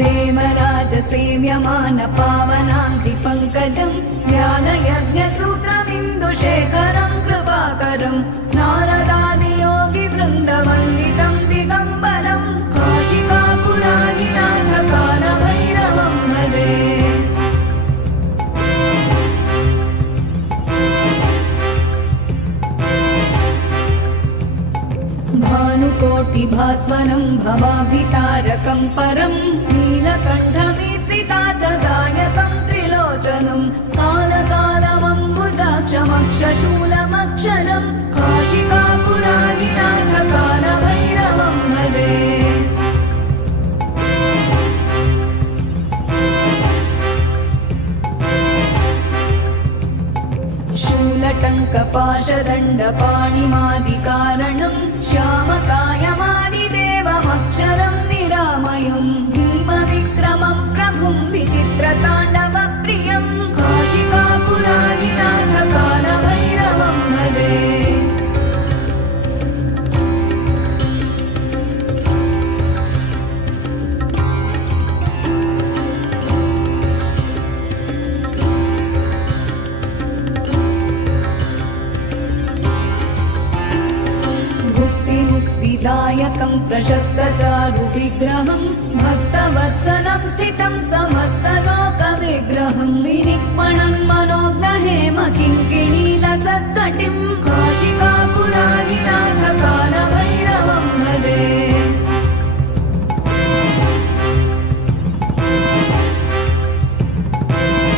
देवराजसेव्यमान पावनाङ्घ्रिपङ्कजं ज्ञानयज्ञसूत्रमिन्दुशेखरं कृपाकरं नारदादियोगिवृन्दवन्दितं दिगम्बरं काशिकापुराधिनाथ कालभैरवं भजे। भानुकोटिभास्वरं भवाब्धितारकं परं नीलकण्ठमीप्सितार्थदायकं त्रिलोचनं कालकालमम्बुजाक्षमक्षशूलमक्षरं काशिकापुराधिनाथ कालभैरवं भजे। शूलटङ्कपाशदण्डपाणिमादिकारणं श्यामकायमादिदेवमक्षरं निरामयं भीमविक्रमं प्रभुं विचित्रताण्डवप्रियं काशिकापुराधिनाथ कालभैरवं भजे। दायकं प्रशस्तचारुविग्रहं भक्तवत्सलं स्थितं समस्तलोकविग्रहं विनिक्मणन् मनोज्ञहेम किङ्किणीलसत्कटिं